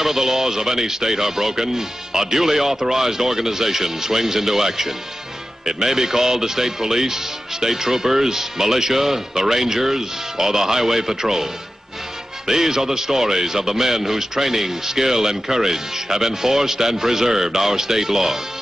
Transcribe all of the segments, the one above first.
Whenever the laws of any state are broken, a duly authorized organization swings into action. It may be called the state police, state troopers, militia, the rangers, or the highway patrol. These are the stories of the men whose training, skill, and courage have enforced and preserved our state laws.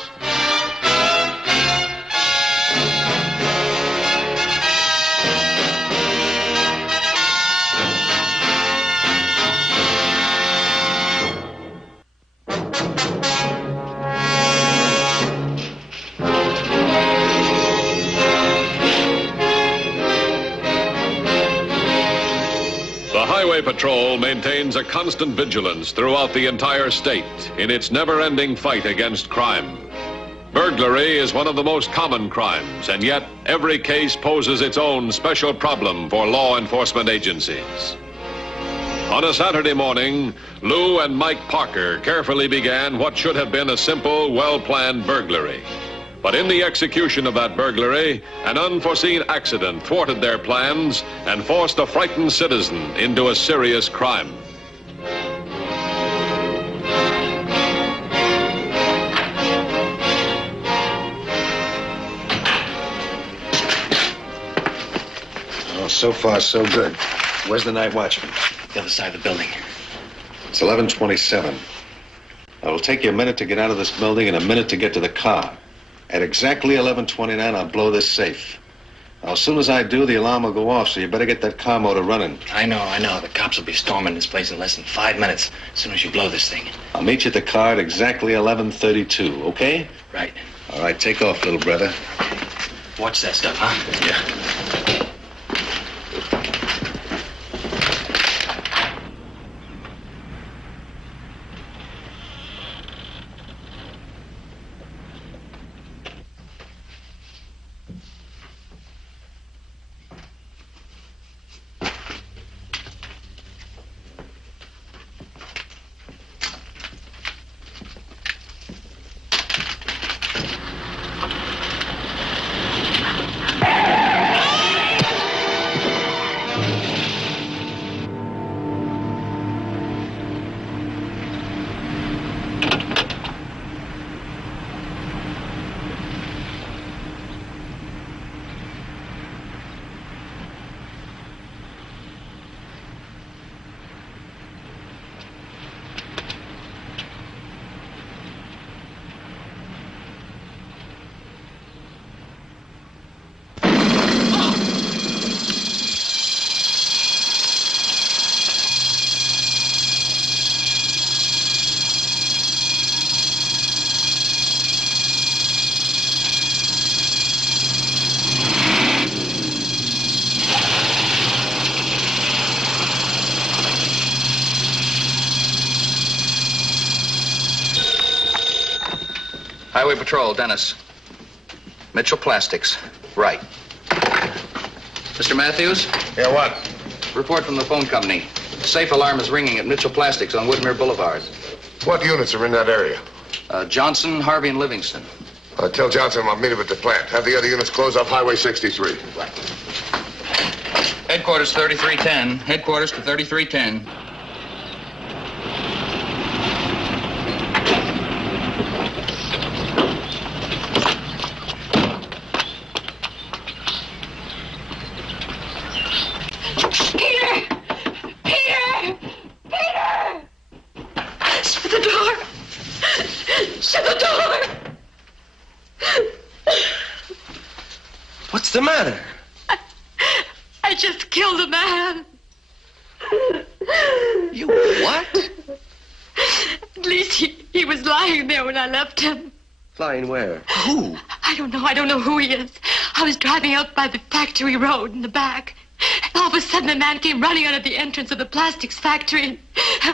Highway Patrol maintains a constant vigilance throughout the entire state in its never-ending fight against crime. Burglary is one of the most common crimes, and yet every case poses its own special problem for law enforcement agencies. On a Saturday morning, Lou and Mike Parker carefully began what should have been a simple, well-planned burglary. But in the execution of that burglary, an unforeseen accident thwarted their plans and forced a frightened citizen into a serious crime. Oh, so far, so good. Where's the night watchman? The other side of the building. It's 11:27. It'll take you a minute to get out of this building and a minute to get to the car. At exactly 11:29, I'll blow this safe. Now, as soon as I do, the alarm will go off, so you better get that car motor running. I know. The cops will be storming this place in less than 5 minutes, as soon as you blow this thing. I'll meet you at the car at exactly 11:32, okay? Right. All right, take off, little brother. Watch that stuff, huh? Yeah. Highway Patrol, Dennis. Mitchell Plastics. Right. Mr. Matthews? Yeah, what? Report from the phone company. Safe alarm is ringing at Mitchell Plastics on Woodmere Boulevard. What units are in that area? Johnson, Harvey, and Livingston. Tell Johnson I'll meet him at the plant. Have the other units close off Highway 63. Right. Headquarters 3310. Headquarters to 3310. What's the matter? I just killed a man. You what? At least he was lying there when I left him. Lying where? Who? I don't know who he is. I was driving out by the factory road in the back. And all of a sudden, a man came running out of the entrance of the plastics factory.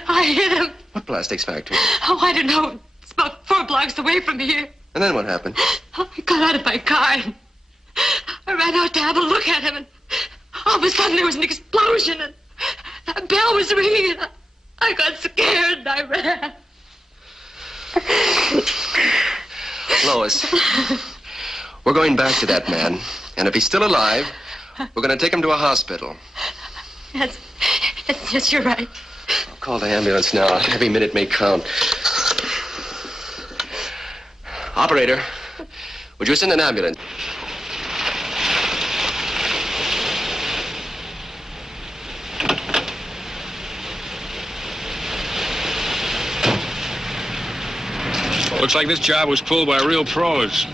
I hit him. What plastics factory? Oh, I don't know. It's about 4 blocks away from here. And then what happened? I got out of my car and I ran out to have a look at him, and all of a sudden there was an explosion, and a bell was ringing, and I got scared and I ran. Lois, we're going back to that man, and if he's still alive, we're going to take him to a hospital. Yes, you're right. Oh, Call the ambulance now. Every minute may count. Operator, would you send an ambulance? Looks like this job was pulled by real pros.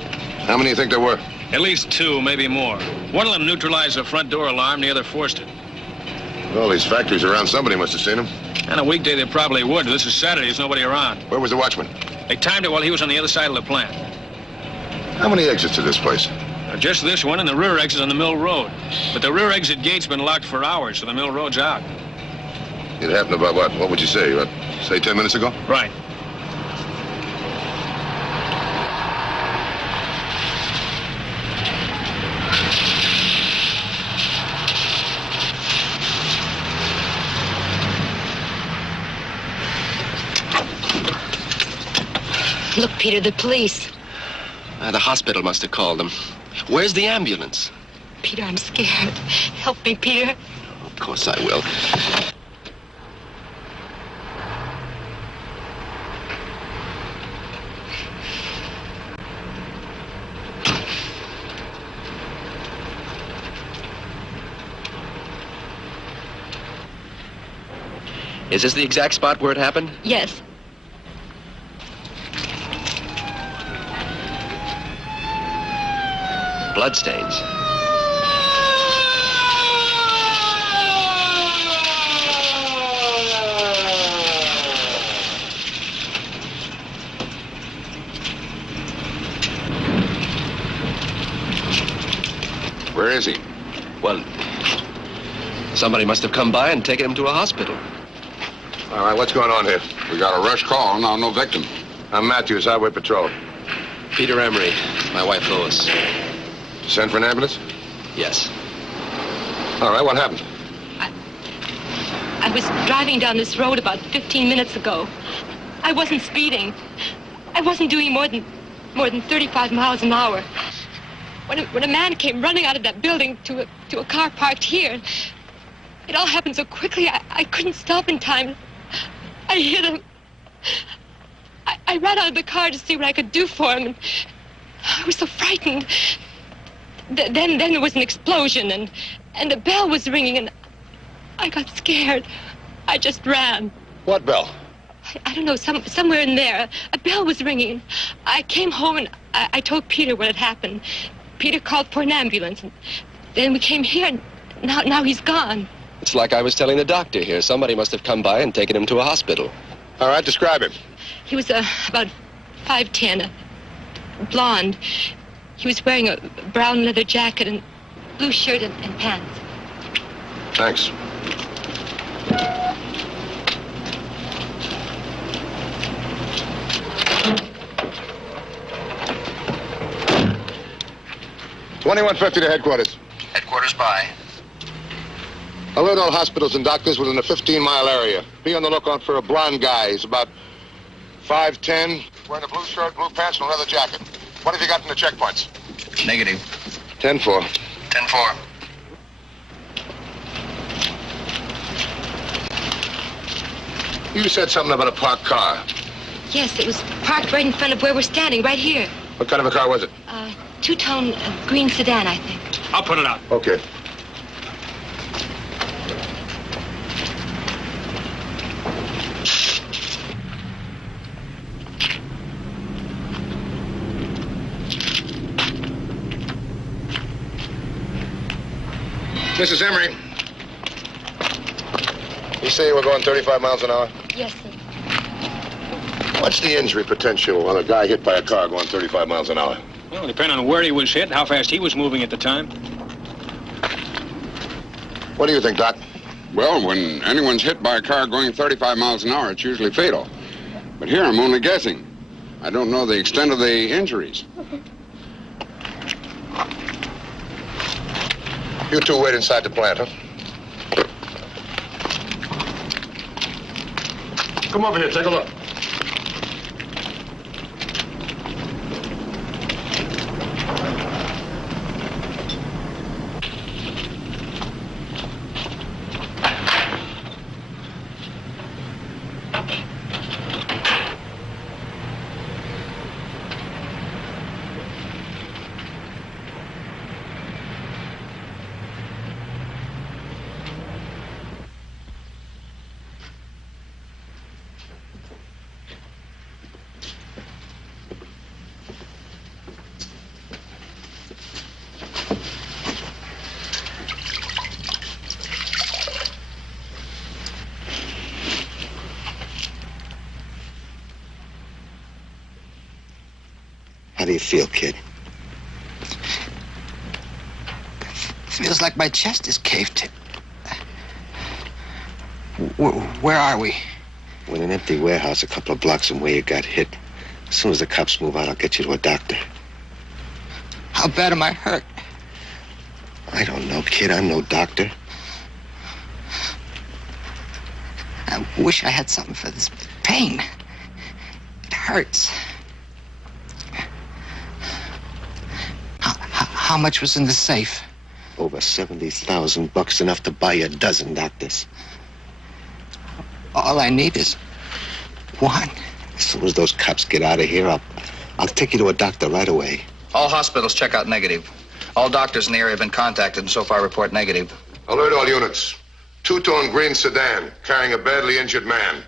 How many do you think there were? At least 2, maybe more. One of them neutralized the front door alarm, the other forced it. All these factories around, somebody must have seen him. On a weekday, they probably would. This is Saturday, there's nobody around. Where was the watchman? They timed it while he was on the other side of the plant. How many exits to this place? Just this one and the rear exit on the Mill Road. But the rear exit gate's been locked for hours, so the Mill Road's out. It happened about what? What would you say? Say 10 minutes ago? Right. Look, Peter, the police. The hospital must have called them. Where's the ambulance? Peter, I'm scared. Help me, Peter. Of course I will. Is this the exact spot where it happened? Yes. Bloodstains. Where is he? Well, somebody must have come by and taken him to a hospital. All right, what's going on here? We got a rush call, now no victim. I'm Matthews, Highway Patrol. Peter Emery, my wife Lois. Send for an ambulance? Yes. All right, what happened? I was driving down this road about 15 minutes ago. I wasn't speeding. I wasn't doing more than 35 miles an hour. When a man came running out of that building to a car parked here, it all happened so quickly, I couldn't stop in time. I hit him. I ran out of the car to see what I could do for him, and I was so frightened. Then there was an explosion, and the bell was ringing, and I got scared. I just ran. What bell? I don't know, somewhere in there. A bell was ringing. I came home, and I told Peter what had happened. Peter called for an ambulance, and then we came here, and now he's gone. It's like I was telling the doctor here. Somebody must have come by and taken him to a hospital. All right, describe him. He was about 5'10", blonde. He was wearing a brown leather jacket and blue shirt and pants. Thanks. $21.50 to headquarters. Headquarters by. Alert all hospitals and doctors within a 15-mile area. Be on the lookout for a blonde guy. He's about 5'10", wearing a blue shirt, blue pants, and a leather jacket. What have you got from the checkpoints? Negative. 10-4. 10-4. You said something about a parked car. Yes, it was parked right in front of where we're standing, right here. What kind of a car was it? Two-tone green sedan, I think. I'll put it out. Okay. Mrs. Emery. You say you were going 35 miles an hour? Yes, sir. What's the injury potential on a guy hit by a car going 35 miles an hour? Well, depending on where he was hit and how fast he was moving at the time. What do you think, Doc? Well, when anyone's hit by a car going 35 miles an hour, it's usually fatal. But here I'm only guessing. I don't know the extent of the injuries. You two wait inside the plant, huh? Come over here, take a look. How do you feel, kid? Feels like my chest is caved in. Where are we? We're in an empty warehouse a couple of blocks from where you got hit. As soon as the cops move out, I'll get you to a doctor. How bad am I hurt? I don't know, kid. I'm no doctor. I wish I had something for this pain. It hurts. How much was in the safe? Over $70,000, enough to buy you a dozen doctors. All I need is one. As soon as those cops get out of here, I'll take you to a doctor right away. All hospitals check out negative. All doctors in the area have been contacted and so far report negative. Alert all units. Two-tone green sedan carrying a badly injured man.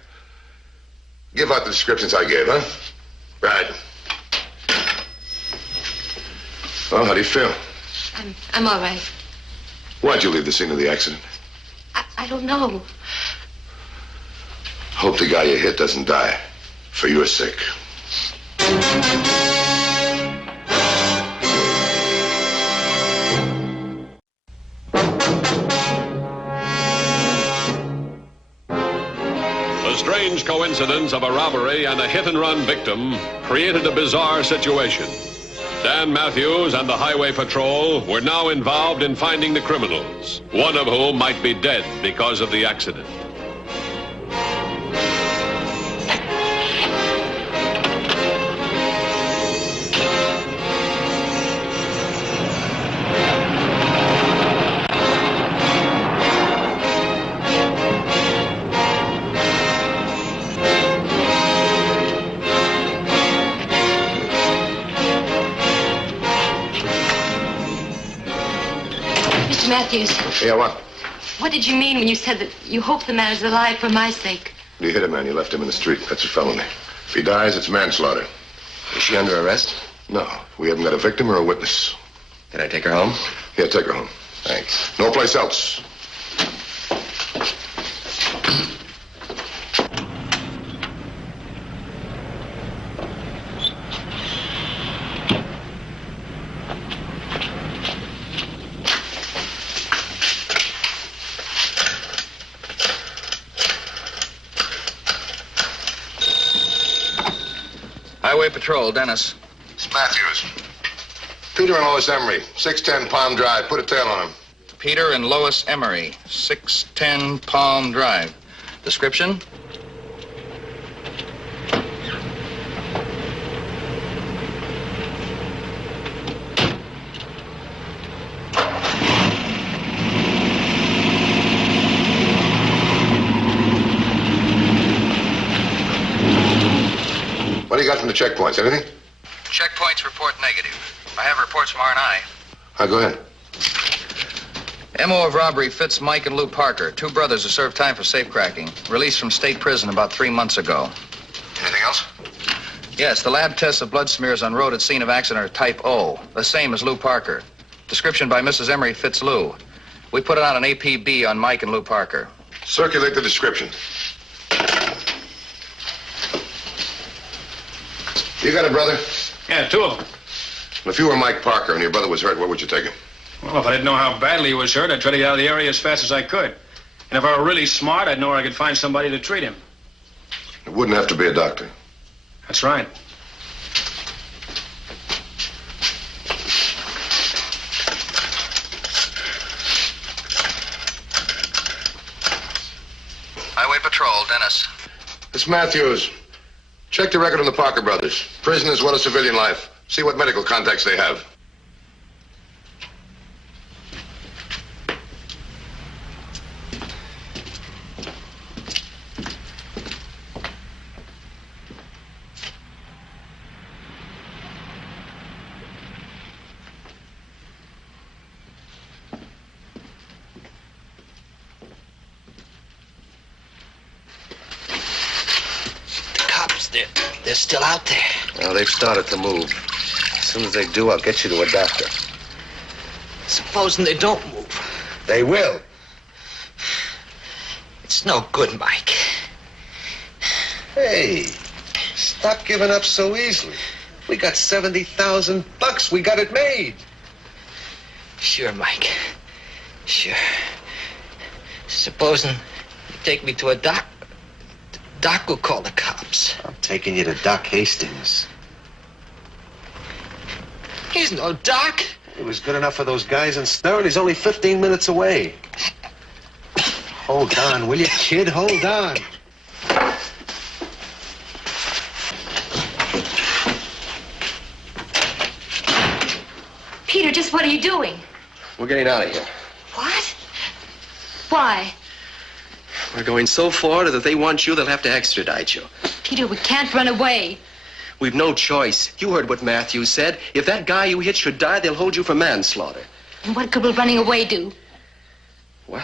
Give out the descriptions I gave, huh? Right. Well, how do you feel? I'm all right. Why'd you leave the scene of the accident? I don't know. Hope the guy you hit doesn't die. For your sake. The strange coincidence of a robbery and a hit-and-run victim created a bizarre situation. Dan Matthews and the Highway Patrol were now involved in finding the criminals, one of whom might be dead because of the accident. Matthews. Yeah, what? What did you mean when you said that you hope the man is alive for my sake? You hit a man, you left him in the street. That's a felony. If he dies, it's manslaughter. Is she under arrest? No, we haven't got a victim or a witness. Can I take her home? Yeah, take her home. Thanks. No place else. Highway Patrol, Dennis. It's Matthews. Peter and Lois Emery, 610 Palm Drive. Put a tail on him. Peter and Lois Emery, 610 Palm Drive. Description? What do you got from the checkpoints? Anything? Checkpoints report negative. I have reports from R&I. Go ahead. MO of robbery fits Mike and Lou Parker, two brothers who served time for safecracking. Released from state prison about 3 months ago. Anything else? Yes, the lab tests of blood smears on road at scene of accident are type O, the same as Lou Parker. Description by Mrs. Emery fits Lou. We put it on an APB on Mike and Lou Parker. Circulate the description. You got a brother? Yeah, 2 of them. If you were Mike Parker and your brother was hurt, where would you take him? Well, if I didn't know how badly he was hurt, I'd try to get out of the area as fast as I could. And if I were really smart, I'd know where I could find somebody to treat him. It wouldn't have to be a doctor. That's right. Highway Patrol, Dennis. It's Matthews. Check the record on the Parker brothers. Prison as well as civilian life. See what medical contacts they have. They're still out there. Well, they've started to move. As soon as they do, I'll get you to a doctor. Supposing they don't move. They will. It's no good, Mike. Hey, stop giving up so easily. We got $70,000. We got it made. Sure, Mike. Sure. Supposing you take me to a doc. Doc will call the cops. I'm taking you to Doc Hastings. He's no doc. He was good enough for those guys in Stern. He's only 15 minutes away. Hold on, will you, kid? Hold on. Peter, just what are you doing? We're getting out of here. What? Why? We're going so far that if they want you, they'll have to extradite you. Peter, we can't run away. We've no choice. You heard what Matthews said. If that guy you hit should die, they'll hold you for manslaughter. And what good will running away do? Well,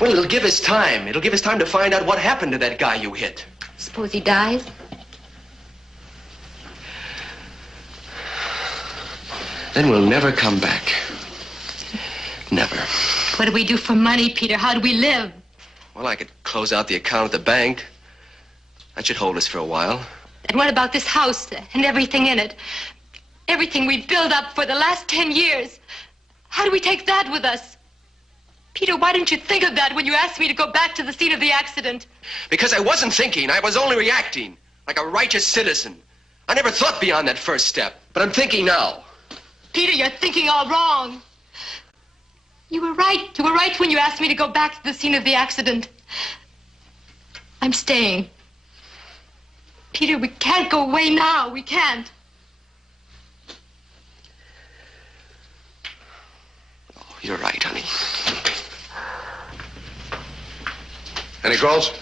it'll give us time. It'll give us time to find out what happened to that guy you hit. Suppose he dies? Then we'll never come back. Never. What do we do for money, Peter? How do we live? Well, I could close out the account at the bank. That should hold us for a while. And what about this house and everything in it? Everything we built up for the last 10 years. How do we take that with us? Peter, why didn't you think of that when you asked me to go back to the scene of the accident? Because I wasn't thinking. I was only reacting, like a righteous citizen. I never thought beyond that first step, but I'm thinking now. Peter, you're thinking all wrong. You were right. You were right when you asked me to go back to the scene of the accident. I'm staying. Peter, we can't go away now. We can't. Oh, you're right, honey. Any calls?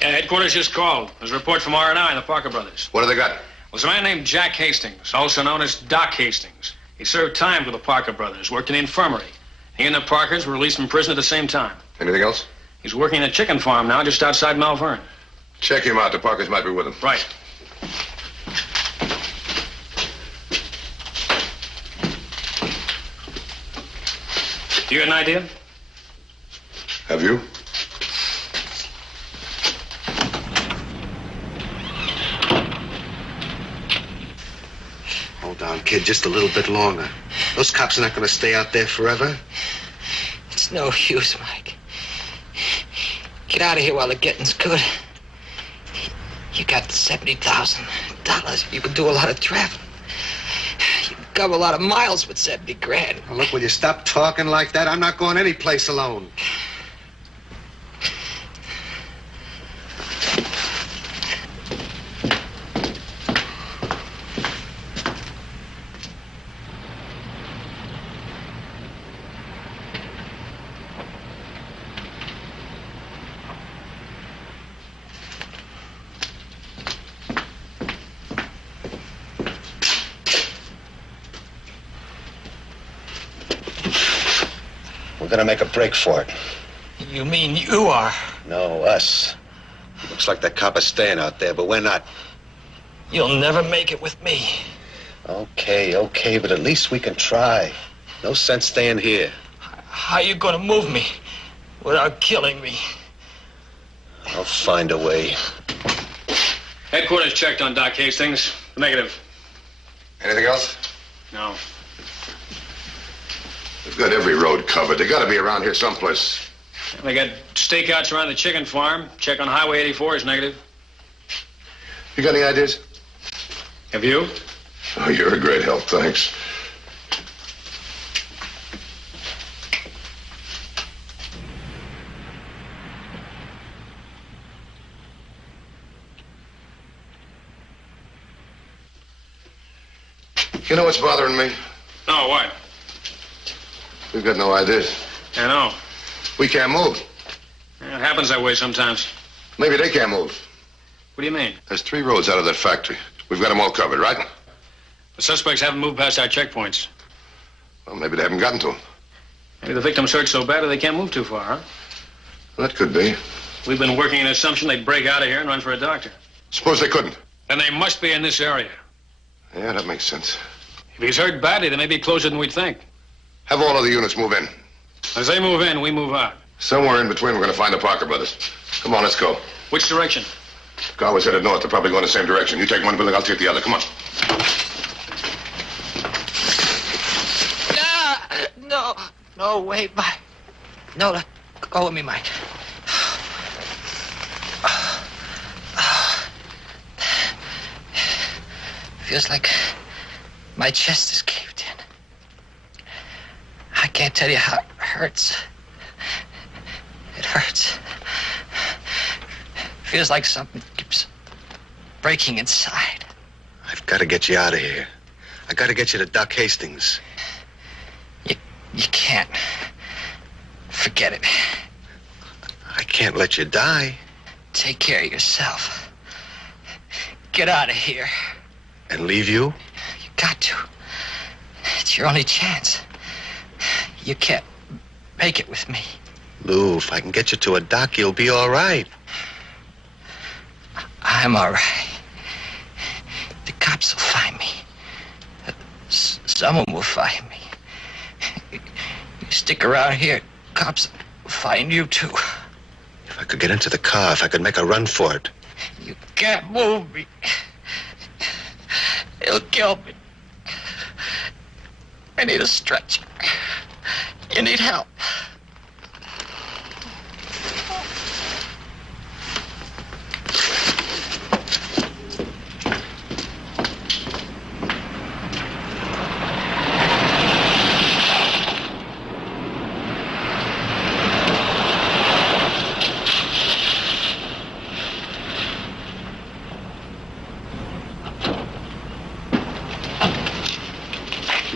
Yeah, headquarters just called. There's a report from R&I and the Parker brothers. What have they got? Well, there's a man named Jack Hastings, also known as Doc Hastings. He served time with the Parker brothers, worked in the infirmary. He and the Parkers were released from prison at the same time. Anything else? He's working at a chicken farm now just outside Malvern. Check him out. The Parkers might be with him. Right. You got an idea? Have you? Hold on, kid, just a little bit longer. Those cops are not going to stay out there forever. It's no use, Mike. Get out of here while the getting's good. You got $70,000. You can do a lot of traveling. You can cover a lot of miles with 70 grand. Now, look, will you stop talking like that? I'm not going any place alone. We're gonna make a break for it. You mean you are? No, us. Looks like the cop is staying out there, but we're not. You'll never make it with me. Okay, but at least we can try. No sense staying here. How you gonna move me without killing me? I'll find a way. Headquarters checked on Doc Hastings. Negative. Anything else? No. They've got every road covered. They gotta be around here someplace. They got stakeouts around the chicken farm. Check on Highway 84 is negative. You got any ideas? Have you? Oh, you're a great help, thanks. You know what's bothering me? No, what? We've got no ideas. I know. We can't move. It happens that way sometimes. Maybe they can't move. What do you mean? There's 3 roads out of that factory. We've got them all covered, right? The suspects haven't moved past our checkpoints. Well, maybe they haven't gotten to them. Maybe the victims hurt so bad that they can't move too far, huh? That could be. We've been working an assumption they'd break out of here and run for a doctor. Suppose they couldn't. Then they must be in this area. Yeah, that makes sense. If he's hurt badly, they may be closer than we'd think. Have all of the units move in. As they move in, we move out. Somewhere in between, we're going to find the Parker brothers. Come on, let's go. Which direction? Car was headed north. They're probably going the same direction. You take one building, I'll take the other. Come on. No, wait, Mike. No, let go of me, Mike. Feels like my chest is caved in. I can't tell you how it hurts. It hurts. Feels like something keeps breaking inside. I've got to get you out of here. I got to get you to Doc Hastings. You can't. Forget it. I can't let you die. Take care of yourself. Get out of here. And leave you? You got to. It's your only chance. You can't make it with me. Lou, if I can get you to a doc, you'll be all right. I'm all right. The cops will find me. Someone will find me. You stick around here, cops will find you too. If I could get into the car, if I could make a run for it. You can't move me. He'll kill me. I need a stretcher. You need help.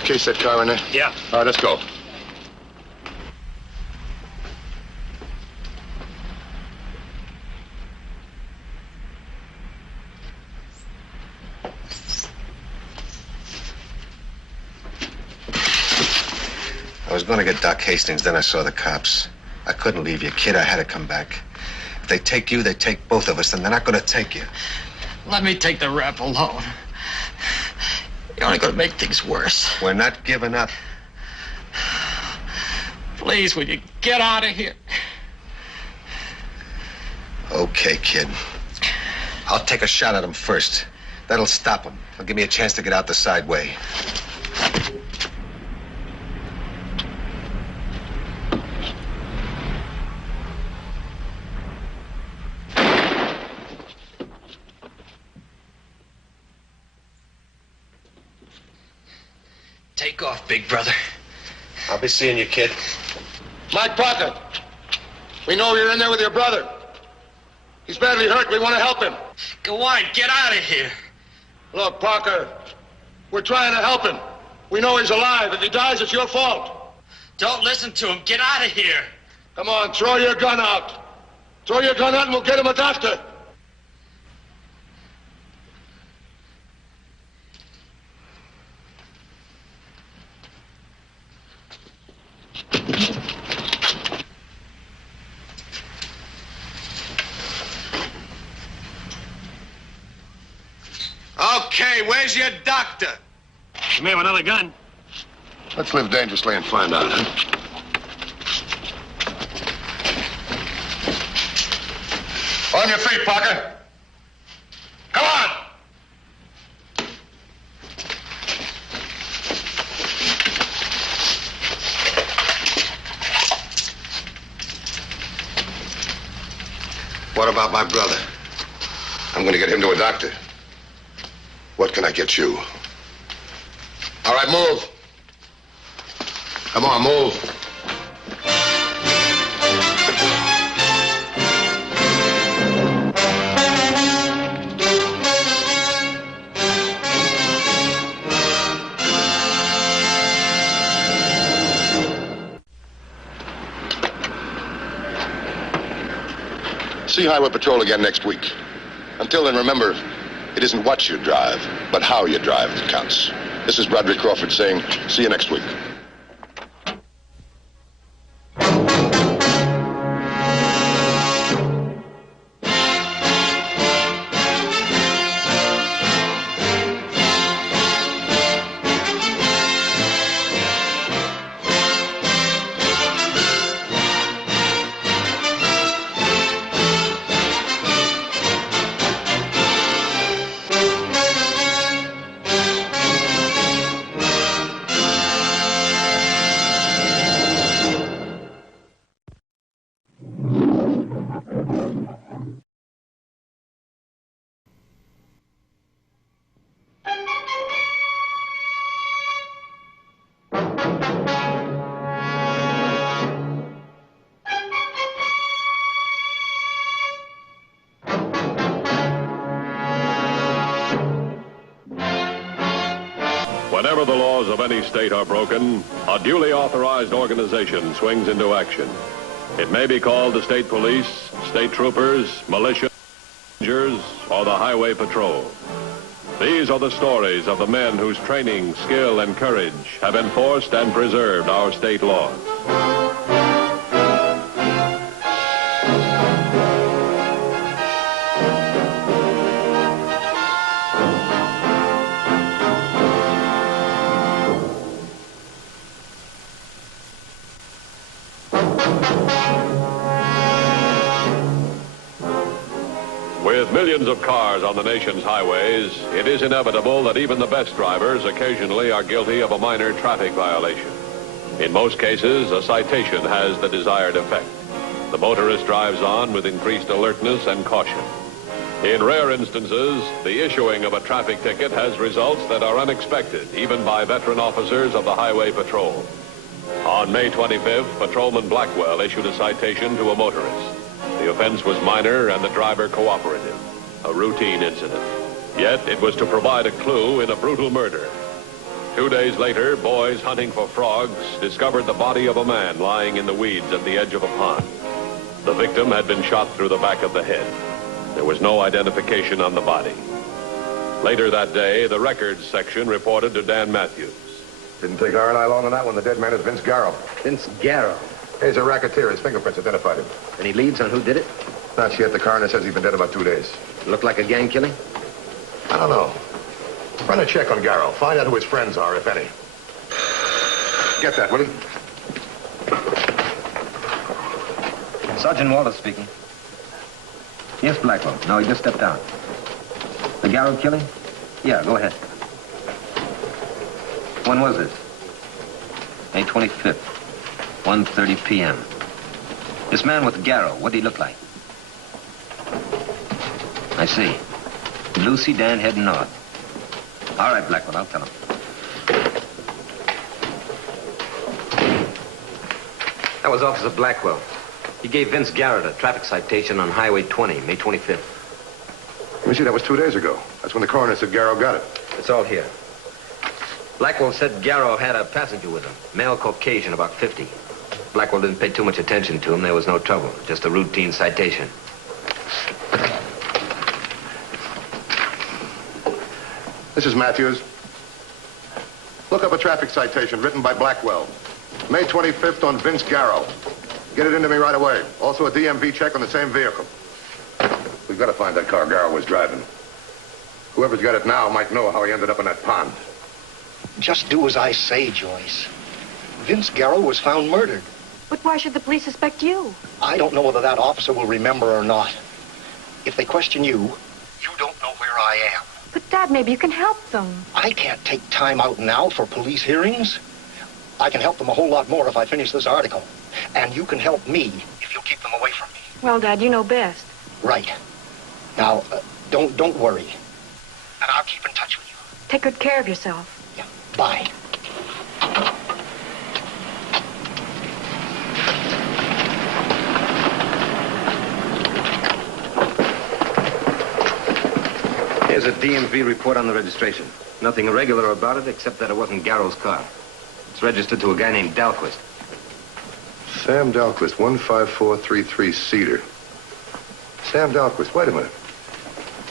Case that car in there? Yeah. All right, let's go. I was going to get Doc Hastings, then I saw the cops. I couldn't leave you, kid. I had to come back. If they take you, they take both of us, and they're not going to take you. Let me take the rap alone. You're only going to make things worse. We're not giving up. Please, will you get out of here? Okay, kid. I'll take a shot at him first. That'll stop him. It'll give me a chance to get out the side way. Take off, big brother. I'll be seeing you, kid. Mike Parker, we know you're in there with your brother. He's badly hurt. We want to help him. Go on, get out of here. Look, Parker, we're trying to help him. We know he's alive. If he dies, it's your fault. Don't listen to him. Get out of here. Come on, throw your gun out. Throw your gun out and we'll get him a doctor. Okay, where's your doctor? You may have another gun. Let's live dangerously and find out, huh? On your feet, Parker. Come on! What about my brother? I'm going to get him to a doctor. What can I get you? All right, move. Come on, move. See Highway Patrol again next week. Until then, remember, it isn't what you drive, but how you drive that counts. This is Broderick Crawford saying, see you next week. Whenever the laws of any state are broken, a duly authorized organization swings into action. It may be called the state police, state troopers, militia, rangers, or the highway patrol. These are the stories of the men whose training, skill, and courage have enforced and preserved our state laws. With millions of cars on the nation's highways, it is inevitable that even the best drivers occasionally are guilty of a minor traffic violation. In most cases, a citation has the desired effect. The motorist drives on with increased alertness and caution. In rare instances, the issuing of a traffic ticket has results that are unexpected, even by veteran officers of the Highway Patrol. On May 25th, Patrolman Blackwell issued a citation to a motorist. The offense was minor and the driver cooperative, a routine incident. Yet it was to provide a clue in a brutal murder. 2 days later, boys hunting for frogs discovered the body of a man lying in the weeds at the edge of a pond. The victim had been shot through the back of the head. There was no identification on the body. Later that day, the records section reported to Dan Matthews. Didn't take R&I long on that one. The dead man is Vince Garrow. Vince Garrow. He's a racketeer. His fingerprints identified him. Any leads on who did it? Not yet. The coroner says he's been dead about 2 days. Looked like a gang killing? I don't know. Run a check on Garrow. Find out who his friends are, if any. Get that, will you? Sergeant Wallace speaking. Yes, Blackwell. No, he just stepped out. The Garrow killing? Yeah, go ahead. When was this? May 25th, 1:30 p.m. This man with Garrow, what did he look like? I see. Blue sedan heading north. All right, Blackwell, I'll tell him. That was Officer Blackwell. He gave Vince Garrett a traffic citation on Highway 20, May 25th. Let me see, that was 2 days ago. That's when the coroner said Garrow got it. It's all here. Blackwell said Garrow had a passenger with him, male Caucasian, about 50. Blackwell didn't pay too much attention to him. There was no trouble, just a routine citation. This is Matthews. Look up a traffic citation written by Blackwell. May 25th on Vince Garrow. Get it into me right away. Also a DMV check on the same vehicle. We've got to find that car Garrow was driving. Whoever's got it now might know how he ended up in that pond. Just do as I say, Joyce. Vince Garrow was found murdered. But why should the police suspect you? I don't know whether that officer will remember or not. If they question you, you don't know where I am. But, Dad, maybe you can help them. I can't take time out now for police hearings. I can help them a whole lot more if I finish this article. And you can help me if you'll keep them away from me. Well, Dad, you know best. Right. Now, don't worry. And I'll keep in touch with you. Take good care of yourself. Yeah. Bye. Here's a DMV report on the registration. Nothing irregular about it except that it wasn't Garrow's car. It's registered to a guy named Dahlquist. Sam Dahlquist, 15433 Cedar. Sam Dahlquist, wait a minute.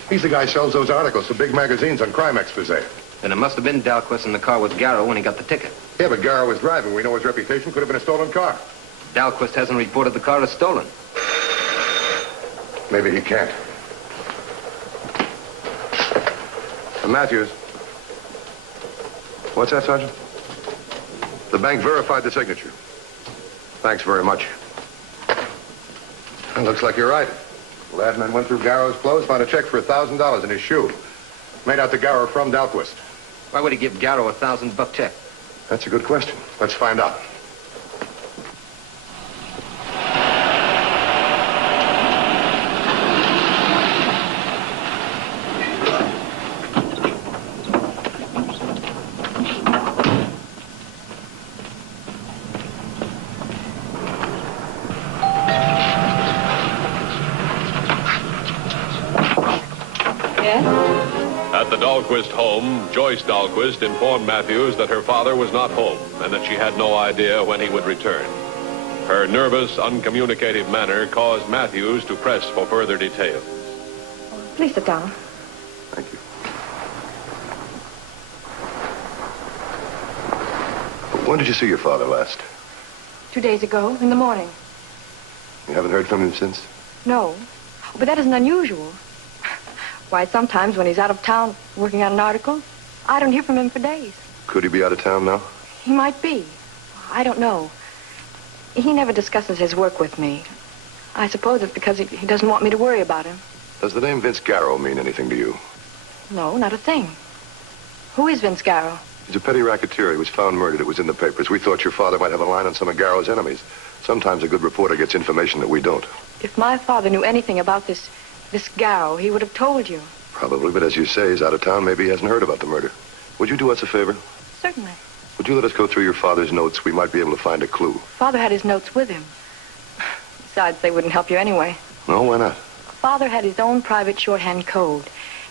He's the guy who sells those articles to big magazines on crime expose. Then it must have been Dahlquist in the car with Garrow when he got the ticket. Yeah, but Garrow was driving. We know his reputation could have been a stolen car. Dahlquist hasn't reported the car as stolen. Maybe he can't. Matthews. What's that, Sergeant? The bank verified the signature. Thanks very much. It looks like you're right. The ladman went through Garrow's clothes, found a check for $1,000 in his shoe. Made out to Garrow from Dahlquist. Why would he give Garrow a $1,000 check? That's a good question. Let's find out. the Dahlquist home, Joyce Dahlquist informed Matthews that her father was not home and that she had no idea when he would return. Her nervous, uncommunicative manner caused Matthews to press for further details. Please sit down. Thank you. When did you see your father last? 2 days ago, in the morning. You haven't heard from him since? No, but that isn't unusual. Why, sometimes when he's out of town working on an article, I don't hear from him for days. Could he be out of town now? He might be. I don't know. He never discusses his work with me. I suppose it's because he doesn't want me to worry about him. Does the name Vince Garrow mean anything to you? No, not a thing. Who is Vince Garrow? He's a petty racketeer. He was found murdered. It was in the papers. We thought your father might have a line on some of Garrow's enemies. Sometimes a good reporter gets information that we don't. If my father knew anything about this Garrow, he would have told you. Probably, but as you say, he's out of town. Maybe he hasn't heard about the murder. Would you do us a favor? Certainly. Would you let us go through your father's notes? We might be able to find a clue. Father had his notes with him. Besides, they wouldn't help you anyway. No, why not? Father had his own private shorthand code.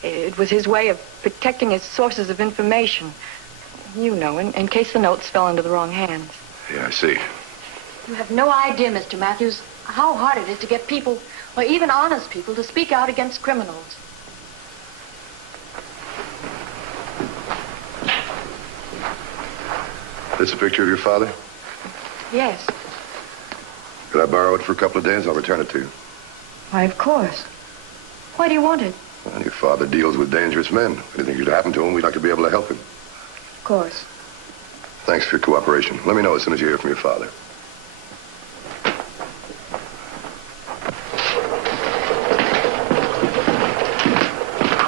It was his way of protecting his sources of information. You know, in case the notes fell into the wrong hands. Yeah, I see. You have no idea, Mr. Matthews, how hard it is to get people, or even honest people, to speak out against criminals. This a picture of your father? Yes. Could I borrow it for a couple of days? I'll return it to you. Why, of course. Why do you want it? Well, your father deals with dangerous men. If anything should happen to him, we'd like to be able to help him. Of course. Thanks for your cooperation. Let me know as soon as you hear from your father.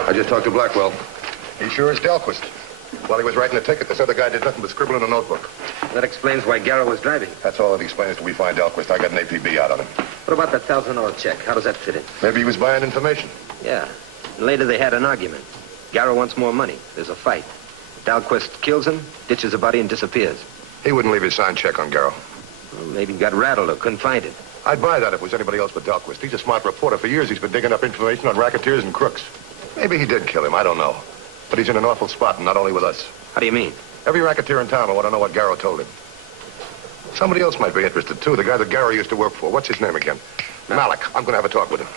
I just talked to Blackwell. He sure is Dahlquist. While he was writing the ticket, this other guy did nothing but scribble in a notebook. That explains why Garrow was driving. That's all it explains till we find Dahlquist. I got an APB out on him. What about that $1,000 check? How does that fit in? Maybe he was buying information. Yeah. And later they had an argument. Garrow wants more money. There's a fight. Dahlquist kills him, ditches the body, and disappears. He wouldn't leave his signed check on Garrow. Well, maybe he got rattled or couldn't find it. I'd buy that if it was anybody else but Dahlquist. He's a smart reporter. For years, he's been digging up information on racketeers and crooks. Maybe he did kill him. I don't know. But he's in an awful spot, and not only with us. How do you mean? Every racketeer in town will want to know what Garrow told him. Somebody else might be interested, too. The guy that Garrow used to work for. What's his name again? Malik. I'm going to have a talk with him.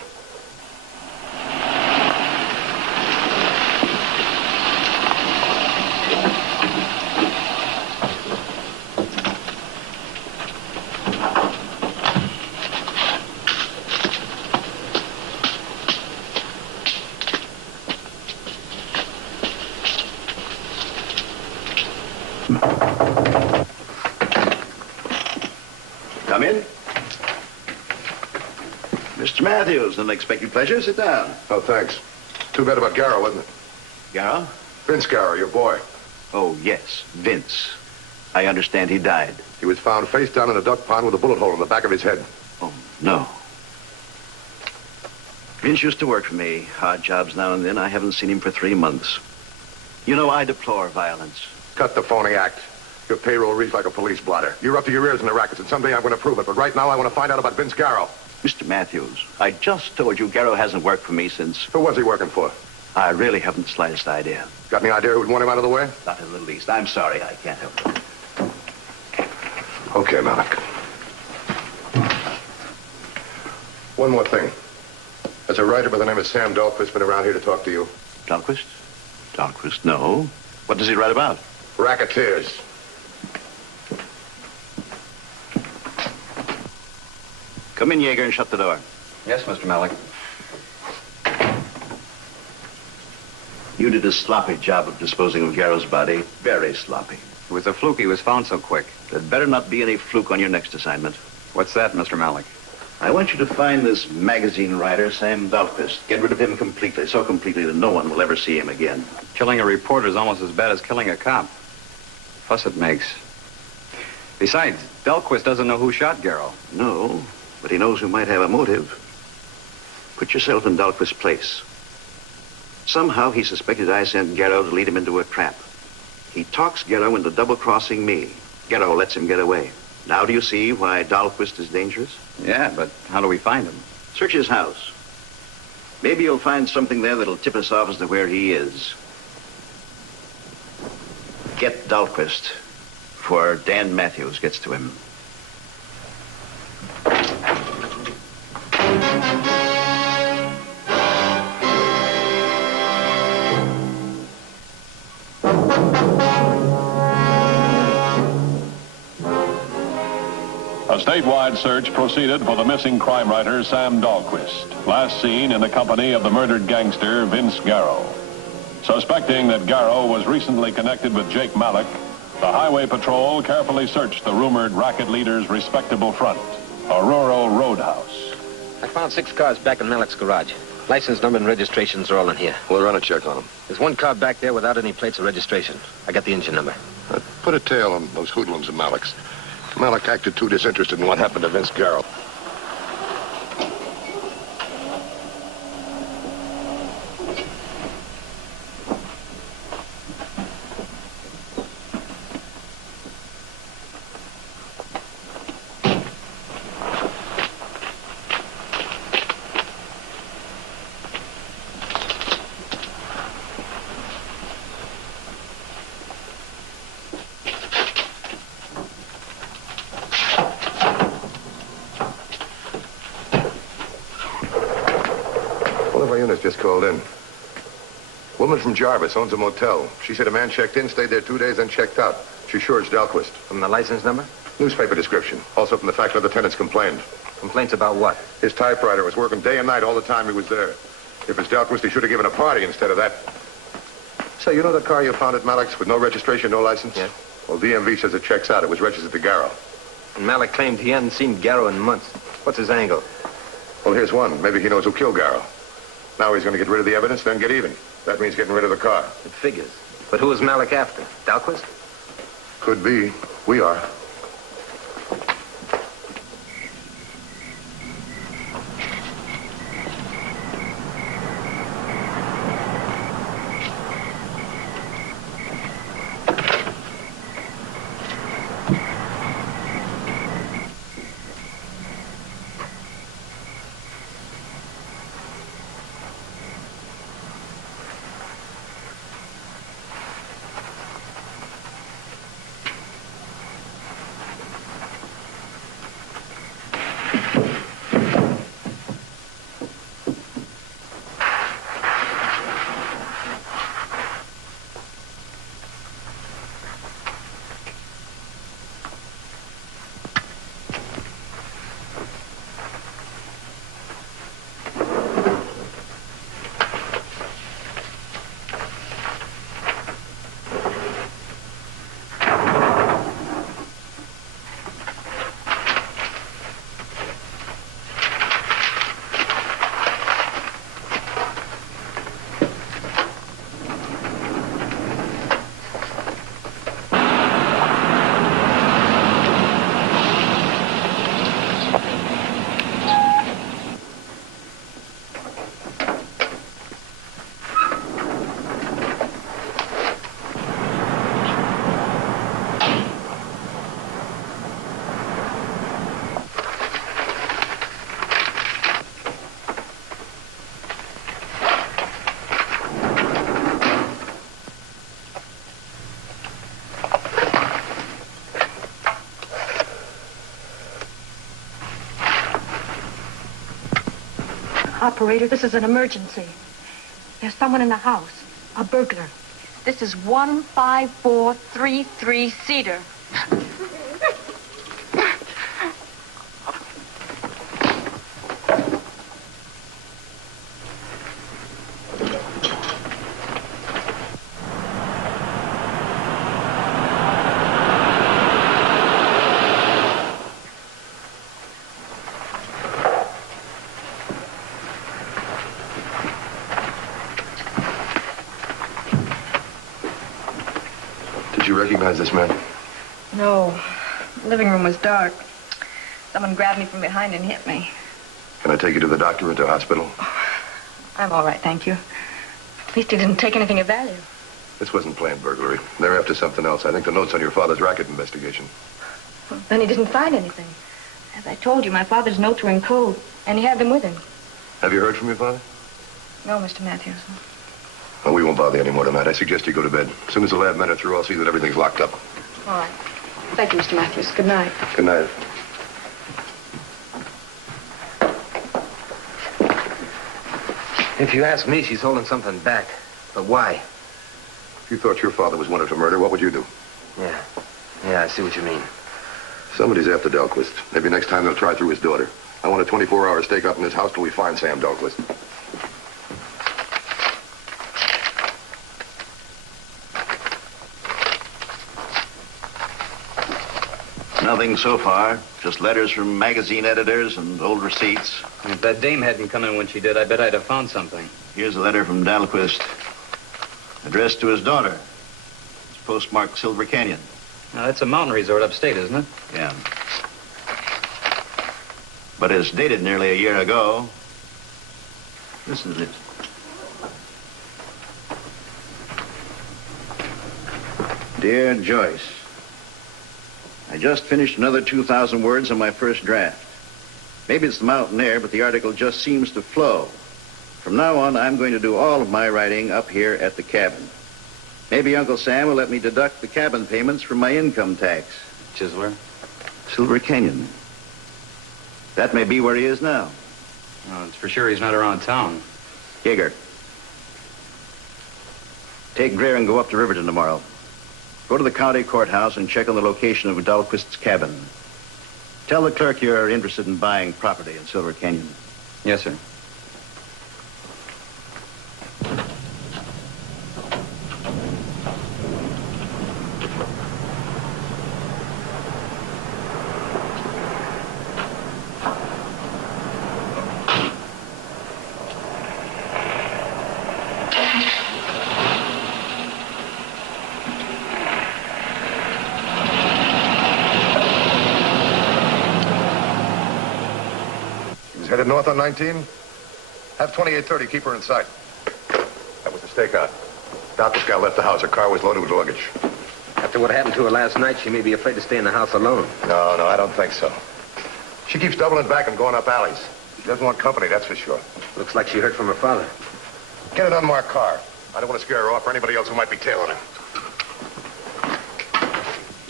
Come in. Mr. Matthews, unexpected pleasure. Sit down. Oh, thanks. Too bad about Garrow, wasn't it? Garrow? Vince Garrow, your boy. Oh, yes, Vince. I understand he died. He was found face down in a duck pond with a bullet hole in the back of his head. Oh, no. Vince used to work for me. Hard jobs now and then. I haven't seen him for 3 months. You know, I deplore violence. Cut the phony act. Your payroll reads like a police blotter. You're up to your ears in the rackets, and someday I'm going to prove it. But right now, I want to find out about Vince Garrow. Mr. Matthews, I just told you Garrow hasn't worked for me since... Who was he working for? I really haven't the slightest idea. Got any idea who'd want him out of the way? Not in the least. I'm sorry. I can't help it. Okay, Malik. One more thing. There's a writer by the name of Sam Dahlquist been around here to talk to you. Dahlquist? Dahlquist, no. What does he write about? Racketeers. Come in, Yeager, and shut the door. Yes, Mr. Malik. You did a sloppy job of disposing of Garrow's body. Very sloppy. It was a fluke he was found so quick. There'd better not be any fluke on your next assignment. What's that, Mr. Malik? I want you to find this magazine writer, Sam Dahlquist. Get rid of him completely, so completely that no one will ever see him again. Killing a reporter is almost as bad as killing a cop. Fuss it makes. Besides, Dahlquist doesn't know who shot Garrow. No, but he knows who might have a motive. Put yourself in Dahlquist's place. Somehow he suspected I sent Garrow to lead him into a trap. He talks Garrow into double-crossing me. Garrow lets him get away. Now do you see why Dahlquist is dangerous? Yeah, but how do we find him? Search his house. Maybe you'll find something there that'll tip us off as to where he is. get Dahlquist before Dan Matthews gets to him. A statewide search proceeded for the missing crime writer Sam Dahlquist, last seen in the company of the murdered gangster Vince Garrow. Suspecting that Garrow was recently connected with Jake Malik, the Highway Patrol carefully searched the rumored racket leader's respectable front, a rural roadhouse. I found 6 cars back in Malik's garage. License number and registrations are all in here. We'll run a check on them. There's 1 car back there without any plates or registration. I got the engine number. Put a tail on those hoodlums of Malik's. Malik acted too disinterested in what happened to Vince Garrow. Just called in. Woman from Jarvis owns a motel. She said a man checked in, stayed there 2 days, then checked out. She's sure it's Dahlquist. From the license number? Newspaper description. Also from the fact that the tenants complained. Complaints about what? His typewriter was working day and night all the time he was there. If it's Dahlquist, he should have given a party instead of that. Say, you know the car you found at Malik's with no registration, no license? Yeah. Well, DMV says it checks out. It was registered to Garrow. And Malik claimed he hadn't seen Garrow in months. What's his angle? Well, here's one. Maybe he knows who killed Garrow. Now he's going to get rid of the evidence, then get even. That means getting rid of the car. It figures. But who is Malik after? Dahlquist? Could be. We are. Operator, this is an emergency. There's someone in the house. A burglar. This is 15433 Cedar. Did you recognize this man? No. The living room was dark. Someone grabbed me from behind and hit me. Can I take you to the doctor or to the hospital? I'm all right, thank you. At least he didn't take anything of value. This wasn't planned burglary. They're after something else. I think the note's on your father's racket investigation. Well, then he didn't find anything. As I told you, my father's notes were in code, and he had them with him. Have you heard from your father? No, Mr. Matthews. Well, we won't bother you anymore tonight. I suggest you go to bed. As soon as the lab men are through, I'll see that everything's locked up. All right. Thank you, Mr. Matthews. Good night. Good night. If you ask me, she's holding something back. But why? If you thought your father was wanted for murder, what would you do? Yeah, I see what you mean. Somebody's after Dahlquist. Maybe next time they'll try through his daughter. I want a 24-hour stake up in his house till we find Sam Dahlquist. Nothing so far. Just letters from magazine editors and old receipts. If that dame hadn't come in when she did, I bet I'd have found something. Here's a letter from Dahlquist, addressed to his daughter. It's postmarked Silver Canyon. Now, that's a mountain resort upstate, isn't it? Yeah. But it's dated nearly a year ago. This is it. Dear Joyce, I just finished another 2,000 words on my first draft. Maybe it's the mountain air, but the article just seems to flow. From now on, I'm going to do all of my writing up here at the cabin. Maybe Uncle Sam will let me deduct the cabin payments from my income tax. Which is where? Silver Canyon. That may be where he is now. Oh, it's for sure he's not around town. Yeager. Take Greer and go up to Riverton tomorrow. Go to the county courthouse and check on the location of Dahlquist's cabin. Tell the clerk you're interested in buying property in Silver Canyon. Yes, sir. Headed north on 19? Have 2830 keep her in sight. That was the stakeout. Dahlquist guy left the house. Her car was loaded with luggage. After what happened to her last night, she may be afraid to stay in the house alone. No, I don't think so. She keeps doubling back and going up alleys. She doesn't want company, that's for sure. Looks like she heard from her father. Get an unmarked car. I don't want to scare her off or anybody else who might be tailing her.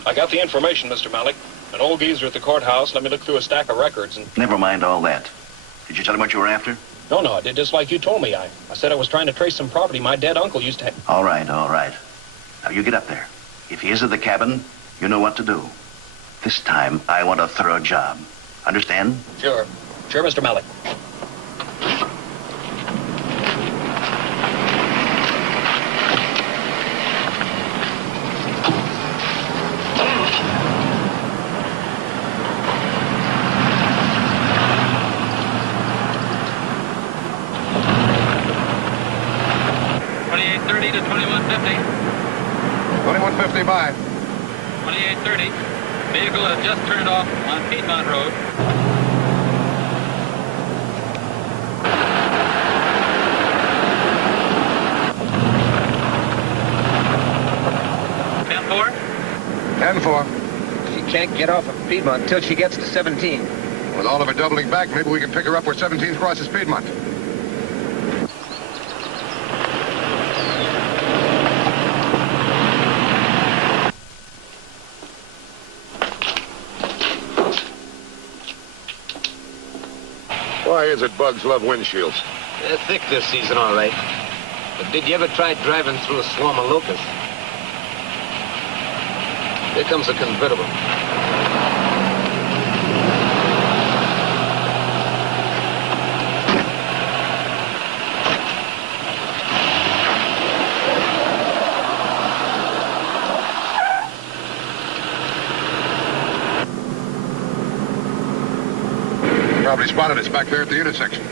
I got the information, Mr. Malik. An old geezer at the courthouse let me look through a stack of records and... Never mind all that. Did you tell him what you were after? No, I did just like you told me. I said I was trying to trace some property my dead uncle used to have. All right. Now, you get up there. If he is at the cabin, you know what to do. This time, I want a thorough job. Understand? Sure, Mr. Malik. To 2150. 2150 by. 2830. Vehicle has just turned off on Piedmont Road. Ten 4. She can't get off of Piedmont until she gets to 17. With all of her doubling back, maybe we can pick her up where 17 crosses Piedmont. Why is it bugs love windshields? They're thick this season, all right. But did you ever try driving through a swarm of locusts? Here comes a convertible. Probably spotted us back there at the intersection.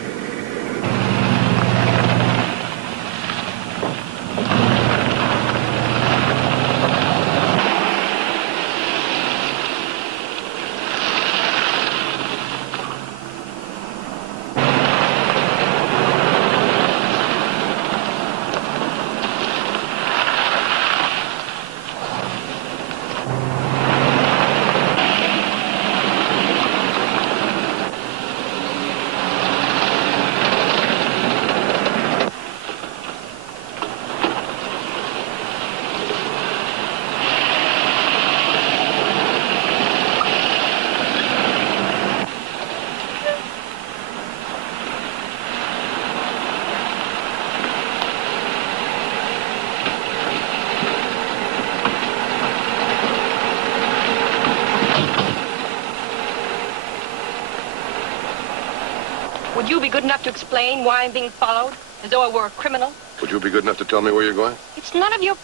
Would you be good enough to explain why I'm being followed, as though I were a criminal? Would you be good enough to tell me where you're going? It's none of your...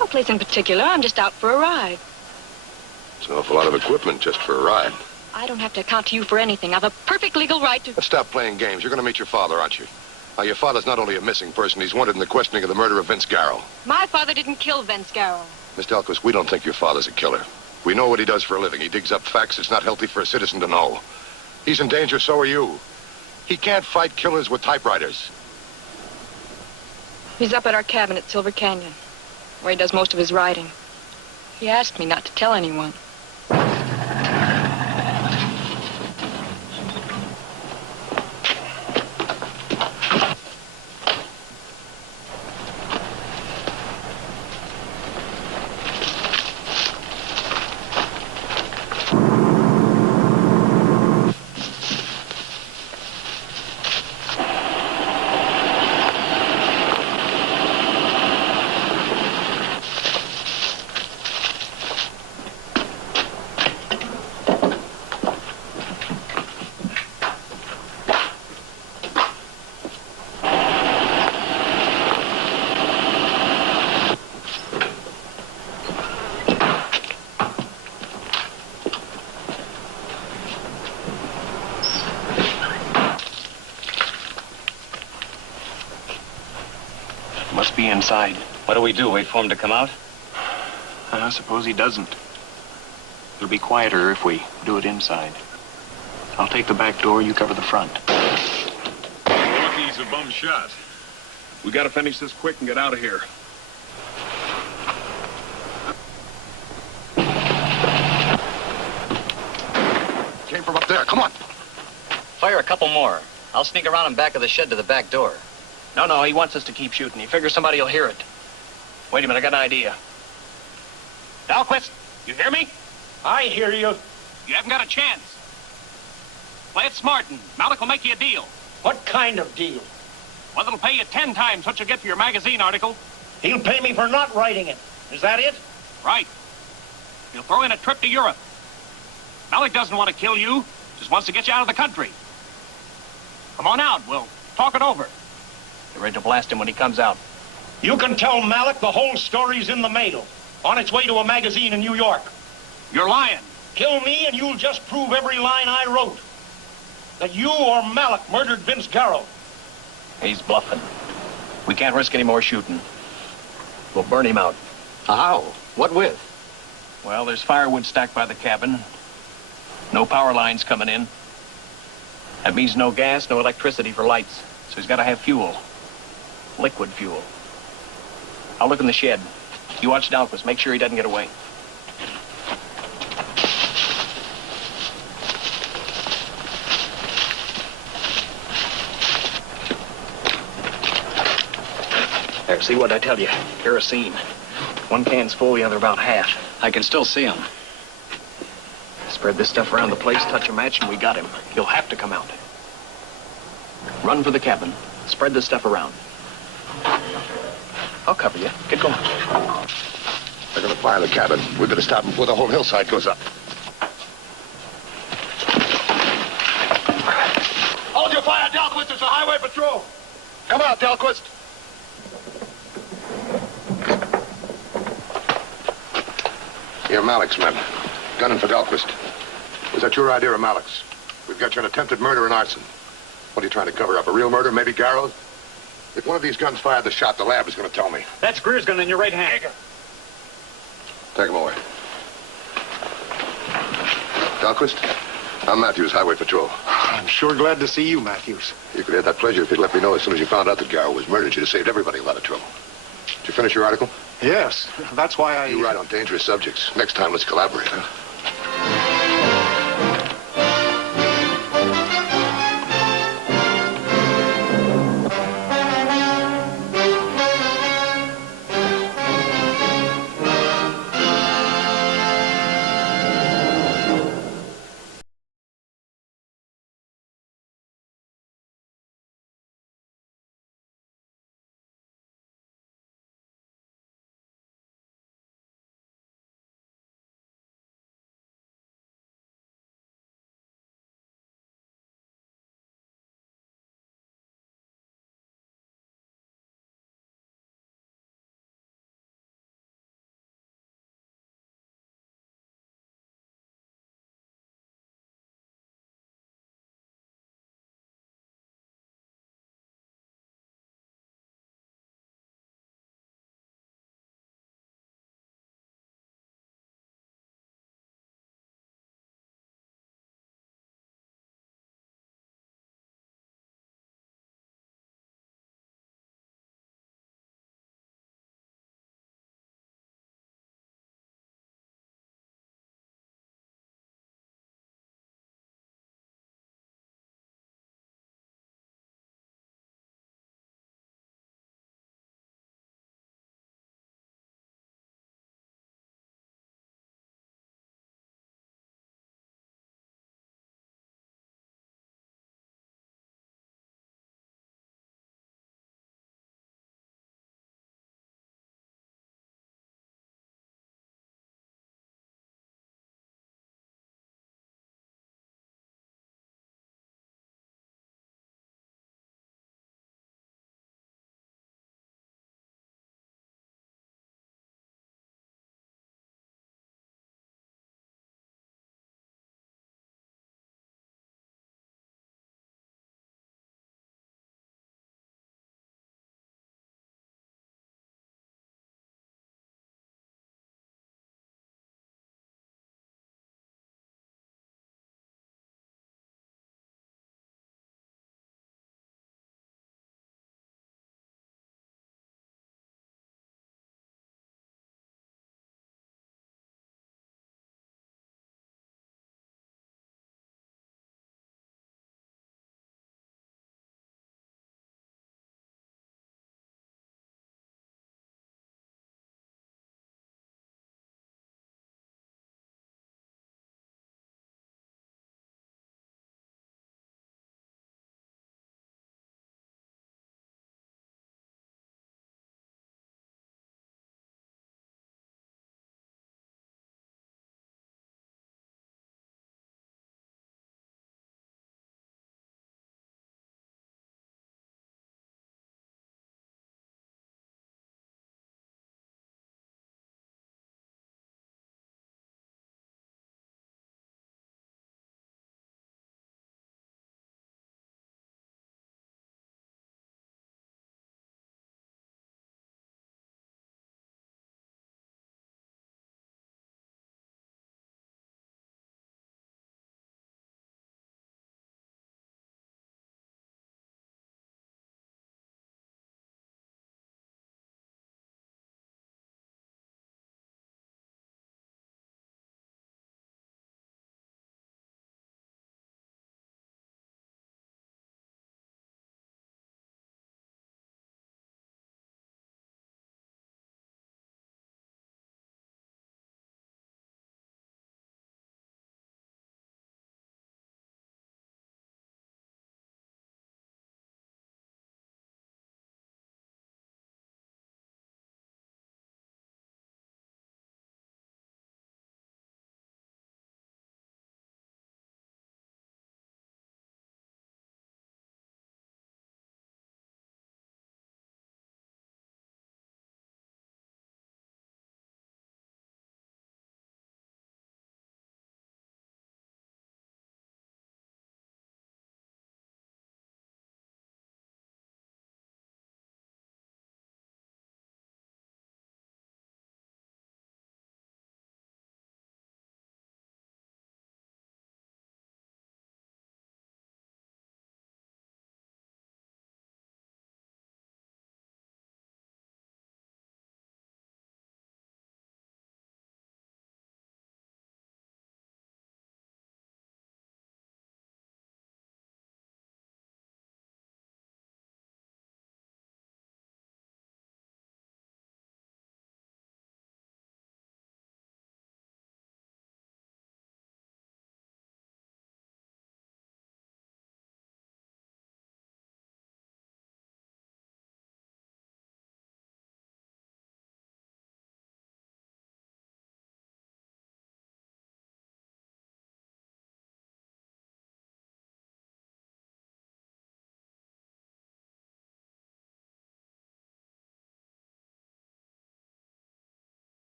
No place in particular. I'm just out for a ride. It's an awful lot of equipment just for a ride. I don't have to account to you for anything. I've a perfect legal right to... Let's stop playing games. You're going to meet your father, aren't you? Now, your father's not only a missing person, he's wanted in the questioning of the murder of Vince Garrow. My father didn't kill Vince Garrow. Miss Delquist, we don't think your father's a killer. We know what he does for a living. He digs up facts it's not healthy for a citizen to know. He's in danger, so are you. He can't fight killers with typewriters. He's up at our cabin at Silver Canyon, where he does most of his writing. He asked me not to tell anyone. Must be inside. What do we do, wait for him to come out? I suppose he doesn't. It'll be quieter if we do it inside. I'll take the back door, you cover the front. Lucky he's a bum shot. We gotta finish this quick and get out of here. Came from up there. Come on. Fire a couple more. I'll sneak around in back of the shed to the back door. No, he wants us to keep shooting. He figures somebody will hear it. Wait a minute, I got an idea. Dahlquist, you hear me? I hear you. You haven't got a chance. Play it smart, and Malik will make you a deal. What kind of deal? One that'll pay you 10 times what you get for your magazine article. He'll pay me for not writing it. Is that it? Right. He'll throw in a trip to Europe. Malik doesn't want to kill you, just wants to get you out of the country. Come on out, we'll talk it over. You're ready to blast him when he comes out. You can tell Malik the whole story's in the mail, on its way to a magazine in New York. You're lying. Kill me and you'll just prove every line I wrote. That you or Malik murdered Vince Garrow. He's bluffing. We can't risk any more shooting. We'll burn him out. How? What with? Well, there's firewood stacked by the cabin. No power lines coming in. That means no gas, no electricity for lights. So he's got to have fuel. Liquid fuel. I'll look in the shed. You watch Dahlquist. Make sure he doesn't get away. There, see what I tell you? Kerosene. One can's full, the other about half. I can still see him. Spread this stuff around the place, touch a match, and we got him. He'll have to come out. Run for the cabin. Spread this stuff around. I'll cover you. Get going. They're going to fire the cabin. We better stop before the whole hillside goes up. Hold your fire, Dahlquist. It's a highway patrol. Come out, Dahlquist. You're Malik's men. Gunning for Dahlquist. Was that your idea or Malik's? We've got you an attempted murder and arson. What are you trying to cover up? A real murder? Maybe Garrow's? If one of these guns fired the shot, the lab is going to tell me. That's Greer's gun in your right hand. Take him away. Dahlquist, I'm Matthews, Highway Patrol. I'm sure glad to see you, Matthews. You could have that pleasure if you'd let me know as soon as you found out that Garrow was murdered. You'd have saved everybody a lot of trouble. Did you finish your article? Yes, that's why You write on dangerous subjects. Next time, let's collaborate, huh?